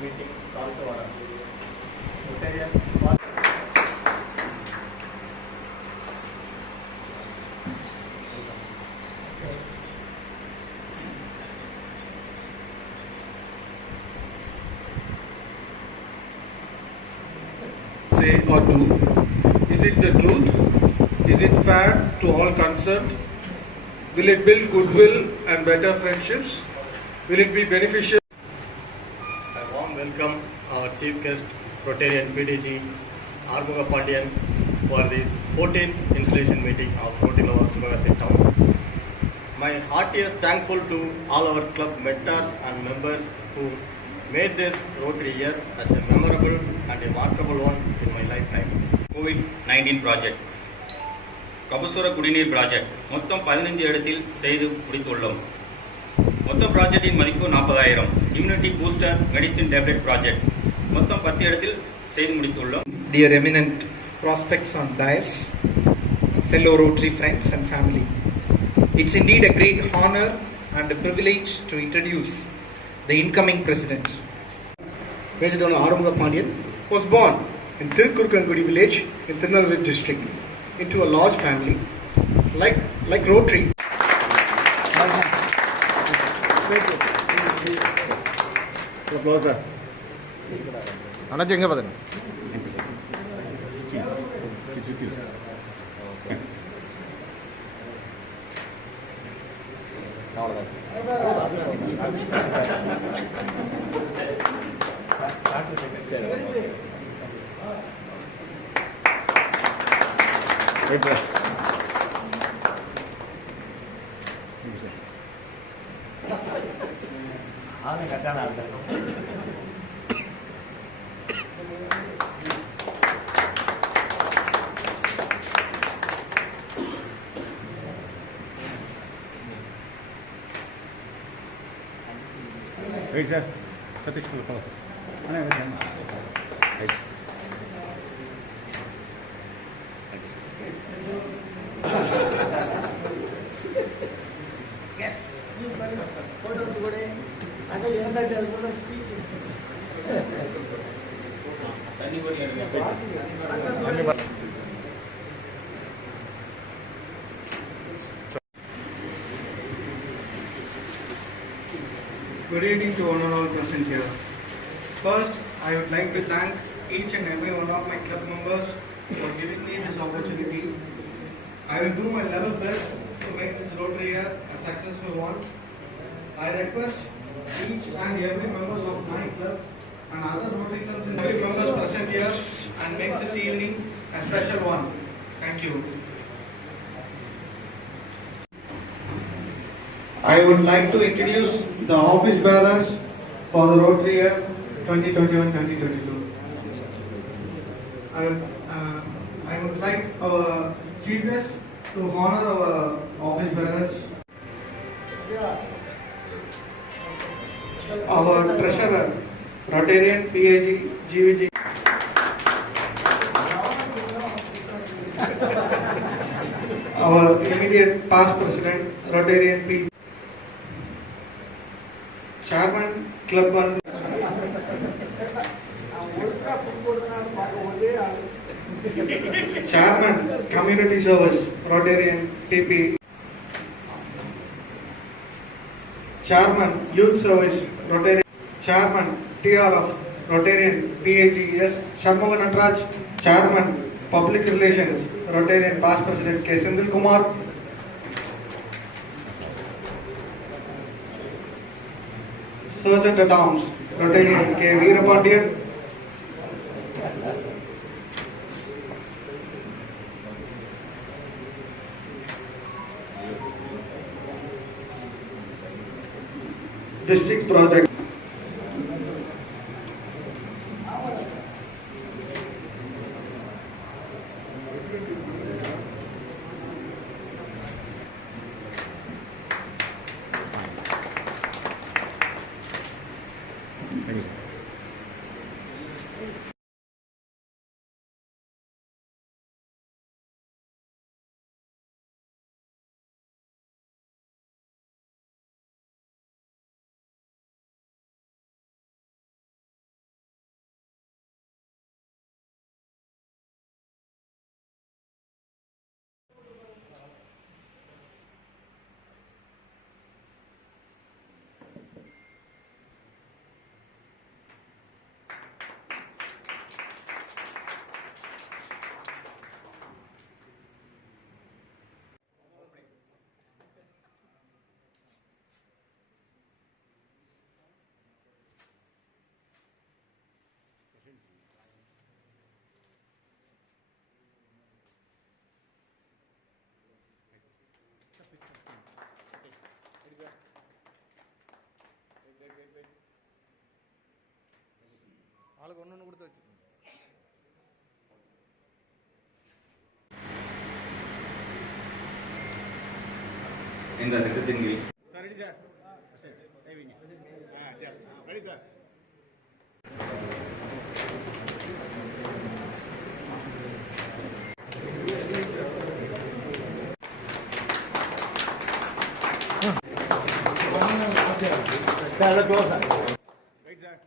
Meeting call to order. Say or do? Is it the truth? Is it fair to all concerned? Will it build goodwill and better friendships? Will it be beneficial? I warm welcome our chief guest, Rotarian PDG, Armuga Pandian, for this 14th installation meeting of Rotary Lovers Sivagasi Town. My heart is thankful to all our club mentors and members who made this Rotary year as a memorable and a remarkable one in my lifetime. COVID-19 project கபசுர குடிநீர் project மொத்தம் 15 இடத்தில் செய்து முடித்துள்ளோம். மொத்த ப்ராஜெக்டின் மதிப்பு 40,000. Immunity booster medicine tablet project மொத்தம் 10 இடத்தில் செய்து முடித்துள்ளோம். Dear eminent prospects on dais, fellow Rotary friends and family, it's indeed a great honor and a privilege to introduce the incoming president. President Arumuga Pandian was born in Tirukkurkangudi village in Tirunelveli district into a large family like Rotary. Wait, sir. Satish, Yes. Good evening to one and all present here. First, I would like to thank each and every one of my club members for giving me this opportunity. I will do my level best to make this Rotary year a successful one. I request each and every members of my club and other Rotary clubs and every members present here and make this evening a special one. Thank you. I would like to introduce the office bearers for the Rotary year 2021-2022. I would like our chief guest to honor our office bearers. Our treasurer, Rotarian PAG GVG. Our immediate past president, Rotarian P. Chairman, Club One. Chairman, Community Service, Rotarian TP. Chairman, Youth Service, Rotarian. Chairman, TRF, Rotarian PAGS, Sharmoga Natraj. Chairman, Public Relations, Rotarian Past President K. Sindhil Kumar. Sergeant at Arms, Rotarian K. Veerapandian. district project. Thank you, sir. ஆளுக்கு ஒன்று கொடுத்து வச்சுக்கோங்க. இந்த திட்டத்தின் கீழ் sir ready sir diving just ready sir sir close sir right sir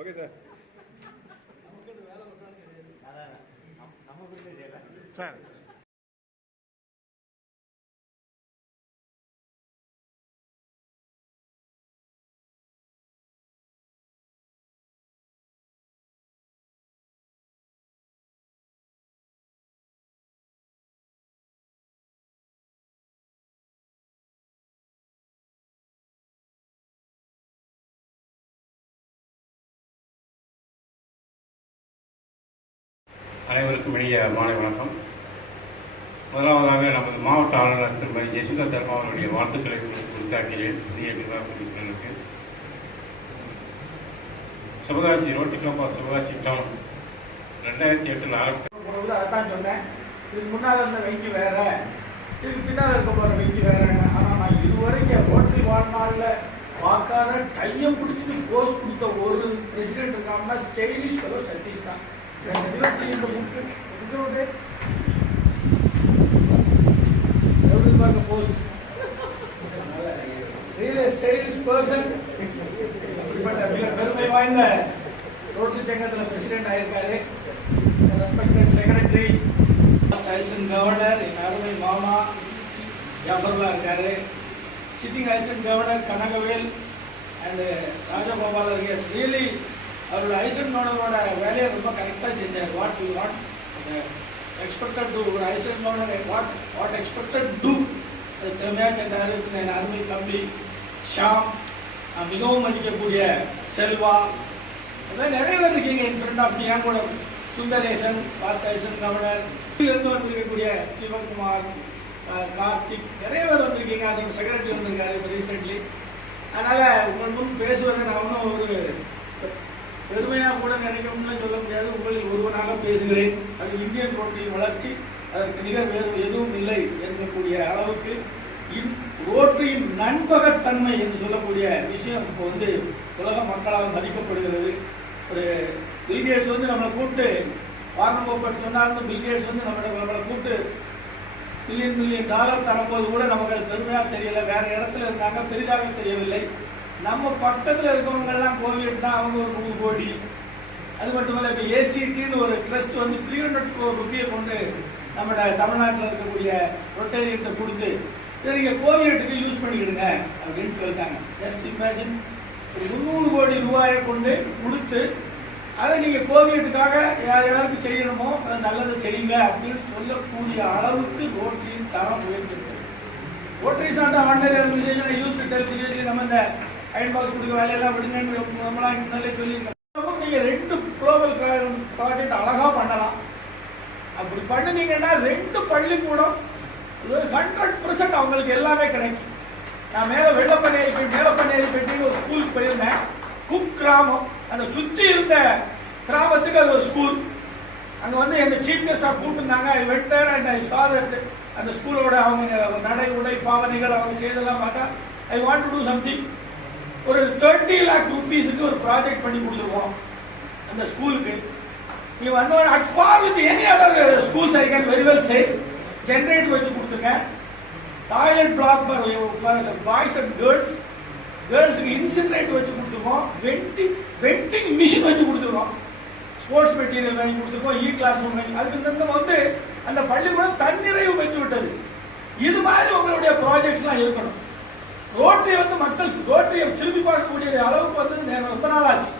okay sir sir அனைவருக்கும் இனிய மாலை வணக்கம். முதலாவதாக நமது மாவட்ட ஆளுநர் திருமதி ஜெசிகா தர்மா அவருடைய வாழ்த்துக்களை உரித்தாக்கிறேன். புதிய நிர்வாக உறுப்பினருக்கு Sivakasi Rotary Club of Sivakasi town 2008 போகும்போது அதான் சொன்னேன், இதுக்கு முன்னால் இருந்த வங்கி வேற, இதுக்கு பின்னால் இருக்க போகிற வங்கி வேறன்னு. ஆனால் நான் இதுவரைக்கும் ரோட்டரி வாழ்நாளில் பார்க்காத கையம் பிடிச்சிட்டு போஸ்ட் கொடுத்த ஒரு பிரசிடென்ட் இருக்காங்கன்னா ஸ்டைலிஷ் ஃபெலோ சதீஷ் தான். பெருமை வாய்ந்த ரோட்டரி சங்கத்தில் பிரசிடென்ட் ஆயிருக்காரு. ரெஸ்பெக்டட் செக்ரட்டரி, அசிஸ்டன்ட் கவர்னர் என் அருமை மாமா ஜாஃபர்லா இருக்காரு. Sitting assistant governor Kanagavel and Rajagopal as really அவரோட ஐசன் கவர்னரோட வேலையை ரொம்ப கரெக்டாக செஞ்சார். What you what expected to ஒரு ஐசன் கவர்னர் வாட் எக்ஸ்பெக்டட் டு அது திறமையாக செஞ்சார். என் அருமை தம்பி ஷாம், மிகவும் மதிக்கக்கூடிய செல்வா, அதான் நிறைய பேர் இருக்கீங்க. என் ஃப்ரெண்ட் ஆஃப் என் கூட சுந்தரேசன், பாஸ்ட் ஐசன் கவர்னர், இருந்து வந்திருக்கக்கூடிய சிவகுமார், கார்த்திக், நிறைய பேர் வந்திருக்கீங்க. அதோட செக்ரட்டரி வந்திருக்காரு இப்போ ரீசெண்ட்லி. அதனால் உங்கள் முன் பேசுவதை நான் இன்னும் ஒரு பெருமையாக கூட நினைக்கணும்னு சொல்ல முடியாது. உங்களில் ஒருவனாக பேசுகிறேன். அது இந்தியன் ரோட்டரியின் வளர்ச்சி, அதற்கு நிகர் வேறு எதுவும் இல்லை என்கக்கூடிய அளவுக்கு ரோட்டரியின் நண்பகத்தன்மை என்று சொல்லக்கூடிய விஷயம் இப்போ வந்து உலக மக்களால் மதிக்கப்படுகிறது. ஒரு பில்கேட்ஸ் வந்து நம்மளை கூப்பிட்டு வாரன் பஃபெட் சொன்னாலும் பில்கேட்ஸ் வந்து நம்மளை கூப்பிட்டு மில்லியன் டாலர் தரும்போது கூட நமக்கு அது பெருமையா தெரியல. வேற இடத்துல இருந்தாங்க, பெரிதாக தெரியவில்லை. நம்ம பக்கத்தில் இருக்கவங்க எல்லாம் கோவிட் தான், அவங்க ஒரு 100 கோடி. அது மட்டுமல்ல, இப்போ ஏசிடின்னு ஒரு ட்ரஸ்ட் வந்து 300 crore ரூபாயை கொண்டு நம்ம தமிழ்நாட்டில் இருக்கக்கூடிய ரொட்டேரியன்ட்டை கொடுத்து இதை நீங்கள் கோவிலுக்கு யூஸ் பண்ணிக்கிடுங்க அப்படின்னு சொல்லிட்டாங்க. ஜஸ்ட் இமேஜின், 300 கோடி ரூபாயை கொண்டு கொடுத்து அதை நீங்கள் கோவிலுக்காக யாருக்கு செய்யணுமோ அதை நல்லதை செய்யுங்க அப்படின்னு சொல்லக்கூடிய அளவுக்கு ரோட்டரியின் தரம் உயர்ந்திருக்கு. ரோட்டரிஸ் ஆண்ட ordinary organisation use to tell seriously நம்ம இந்த அயன் பாக்ஸ் கொடுக்க வேலையெல்லாம் விடுங்கன்னு நம்மளாம் முன்னாலே சொல்லியிருக்கோம். நீங்கள் 2 குளோபல் ப்ராஜெக்ட் அழகாக பண்ணலாம். அப்படி பண்ணினீங்கன்னா 2 பள்ளிக்கூடம் 100% அவங்களுக்கு எல்லாமே கிடைக்கும். நான் மேலப்பண்ணேரி பெட்டி ஒரு ஸ்கூலுக்கு போயிருந்தேன். குக் கிராமம், அந்த சுற்றி இருந்த கிராமத்துக்கு அது ஒரு ஸ்கூல். அங்கே வந்து எங்கள் சீஃப் கெஸ்டாக கூப்பிட்டுருந்தாங்க. I went there and I saw that அந்த ஸ்கூலோட அவங்க நடை உடை பாவனைகள் அவங்க செய்தெல்லாம் பார்த்தா I want to do something. ஒரு 30 lakh rupees ஒரு ப்ராஜெக்ட் பண்ணி கொடுத்துருவோம் அந்த ஸ்கூலுக்கு. நீ வந்து at par with any other schools I can very well say. Generator வச்சு கொடுத்துருங்க. Toilet block for boys and கேர்ள்ஸுக்கு இன்சினரேட்டர் வச்சு கொடுத்துருக்கோம். வெண்டிங் மிஷின் வச்சு கொடுத்துருக்கோம். ஸ்போர்ட்ஸ் மெட்டீரியல் வாங்கி கொடுத்துருக்கோம். கிளாஸ் ரூம் வாங்கி அதுக்கு வந்து அந்த பள்ளிக்கூடம் தன்னிறைவு பெற்று விட்டது. இது மாதிரி உங்களுடைய ப்ராஜெக்ட்ஸ்லாம் இருக்கணும். ரோட்டரி வந்து மக்கள் ரோட்டரியை திரும்பி பார்க்கக்கூடிய அளவுக்கு வந்து ரொம்ப நாள் ஆச்சு.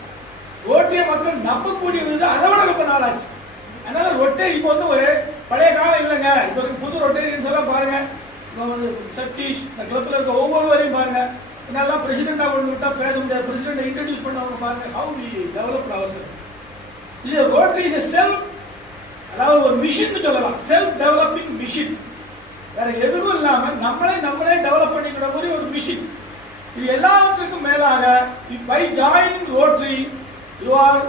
ரோட்டரியை மக்கள் நம்பக்கூடிய வித அதை விட ரொம்ப நாள் ஆச்சு. அதனால ரொட்டேரி இப்போ வந்து ஒரு பழைய காலம் இல்லைங்க. இப்போ புது ரொட்டேரியன்ஸ் எல்லாம் பாருங்க. சதீஷ் இந்த கிளப்ல இருக்க ஒவ்வொருவரையும் பாருங்க. இதெல்லாம் பிரசிடென்டா கொண்டு விட்டா பேச முடியாது. பிரசிடென்ட் இன்ட்ரடியூஸ் பண்ணவங்க பாருங்க. ஹவு வி டெவலப் அவர் இது ரோட்டரி இஸ் செல்ஃப், அதாவது ஒரு மிஷின் சொல்லலாம். Self developing machine. வேற எதுவும் இல்லாம நம்மளே டெவலப் பண்ணிக்கிற மாதிரி ஒரு மிஷின். இது எல்லாத்துக்கும் மேலாக by joining Rotary you are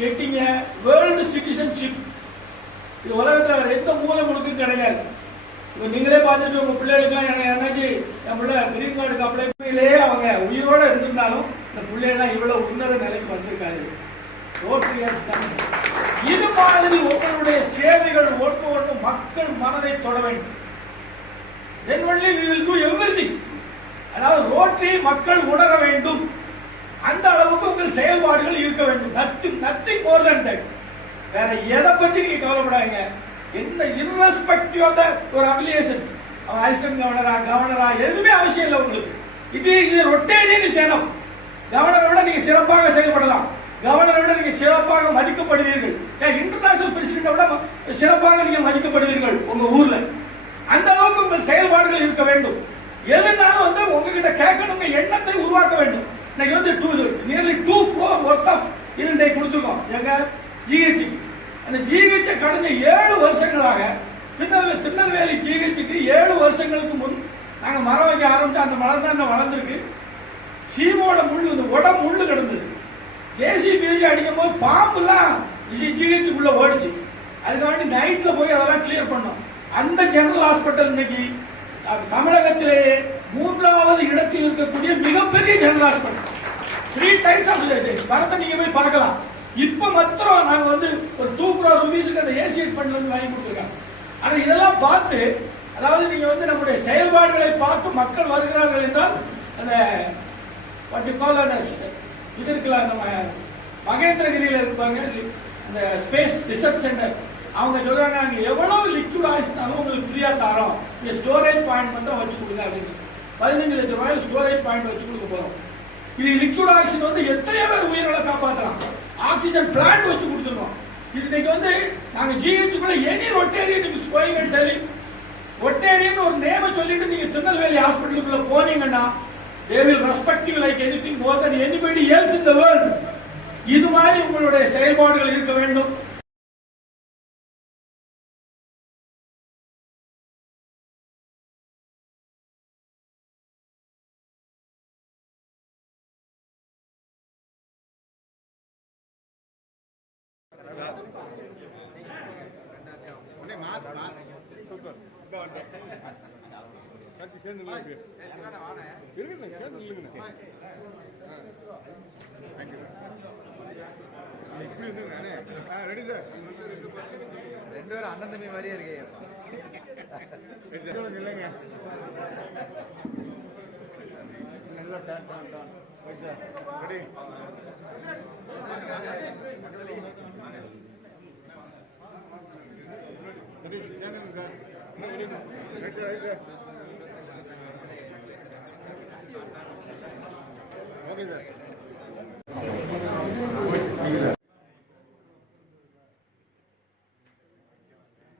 getting a world citizenship. இது உலகத்தில் வேற எந்த மூலை முழுக்கும் கிடையாது. இப்போ நீங்களே பார்த்துட்டு உங்க பிள்ளைகளுக்குலாம் என்னாச்சு, என் பிள்ளை கிரீன் கார்டுக்கு அப்ளை பண்ணிலே அவங்க உயிரோட இருந்திருந்தாலும் இந்த பிள்ளைகள்லாம் இவ்வளவு உன்னத நிலைக்கு வந்திருக்காரு. இது மாதிரி ஒவ்வொருடைய சேவைகள் ஒன்று மக்கள் மனதை தொட வேண்டும். Then only we will do everything. அதாவது ரோட்டரி மக்கள் உணர வேண்டும். அந்த அளவுக்கு உங்கள் செயல்பாடுகள் இருக்க வேண்டும். Nothing more than that. வேற எதை பத்தி நீங்க கவலைப்படாதீங்க. என்ன irrespective of the ஒரு அபிலியேஷன்ஸ், அவன் அசிஸ்டன்ட் கவர்னரா எதுவுமே அவசியம் இல்லை உங்களுக்கு. இது ரொட்டேரியன் இஸ் எனஃப். கவர்னரை விட நீங்க சிறப்பாக செயல்படலாம். கவர்னரை விட நீங்க சிறப்பாக மதிக்கப்படுவீர்கள். இன்டர்நேஷனல் பிரசிடென்ட்டை விட சிறப்பாக நீங்க மதிக்கப்படுவீர்கள் உங்க ஊர்ல. அந்த அளவுக்கு உங்கள் செயல்பாடுகள் இருக்க வேண்டும். எதுனாலும் வந்து உங்ககிட்ட கேட்கணும் எண்ணத்தை உருவாக்க வேண்டும். இன்னைக்கு வந்து நியர்லி 2 crore worth of இதை கொடுத்துருக்கோம் எங்க ஜிஹெச். அந்த ஜிஹெச் கடந்த 7 வருஷங்களாக திருநெல்வேலி ஜிஹெச்சுக்கு 7 வருஷங்களுக்கு முன் நாங்க மரம் வைக்க ஆரம்பிச்சா அந்த மரம் தான் வளர்ந்துருக்கு. சீமோட முள்ளு, இந்த உடம்பு முள்ளு கிடந்தது. ஜேசிபி அடிக்கும் போது பாம்புலாம் ஜிஹெச்சுக்குள்ள ஓடிச்சு. அதுக்காண்டி நைட்ல போய் அதெல்லாம் கிளியர் பண்ணோம். அந்த ஜெனரல் ஹாஸ்பிட்டல் இன்னைக்கு தமிழகத்திலேயே 3வது இடத்தில் இருக்கக்கூடிய மிகப்பெரிய ஜெனரல் ஹாஸ்பிட்டல். 3 times ஆஃப் மரத்தை நீங்க போய் பார்க்கலாம். இப்ப மாத்திரம் நாங்க வந்து ஒரு 2 crore rupees அந்த ஏசியட் ஃபண்ட்ல இருந்து வாங்கி கொடுத்துருக்காங்க. ஆனா இதெல்லாம் பார்த்து, அதாவது நீங்க வந்து நம்முடைய செயல்பாடுகளை பார்த்து மக்கள் வருகிறார்கள் என்றால் அந்த இது இருக்கலாம். நம்ம மகேந்திரகிரியில இருப்பாங்க அந்த ஸ்பேஸ் ரிசர்ச் சென்டர். அவங்க சொல்றாங்க, நாங்க எவ்வளவு லிக்விட் ஆயிடுச்சுனாலும் உங்களுக்கு ஃப்ரீயா தரோம், நீங்க ஸ்டோரேஜ் பாயிண்ட் மட்டும் வச்சு கொடுங்க அப்படின்னு. 15 லட்சம் ரூபாய் ஸ்டோரேஜ் பாயிண்ட் வச்சு கொடுக்க போறோம். இது லிக்விட் ஆக்சிஜன் வந்து எத்தனையோ பேர் உயிர்களை காப்பாற்றலாம். ஆக்சிஜன் பிளான்ட் வச்சு கொடுத்துருக்கோம். இது இன்னைக்கு வந்து நாங்க ஜிஹெச்சுக்குள்ள any Rotarian going Delhi Rotarian ஒரு நேம சொல்லிட்டு நீங்க திருநெல்வேலி ஹாஸ்பிட்டலுக்குள்ள போனீங்கன்னா they will respect you like anything more than anybody else in the world. இது மாதிரி உங்களுடைய செயல்பாடுகள் இருக்க வேண்டும். சேர்ந்து இப்படி வந்து நானே ரெடி சார். ரெண்டு பேரும் அண்ணன் தம்பி மாதிரியே இருக்கீங்க. இல்லைங்க நல்லா டான் டான் டான் paisa ready. Ready sir. Right sir.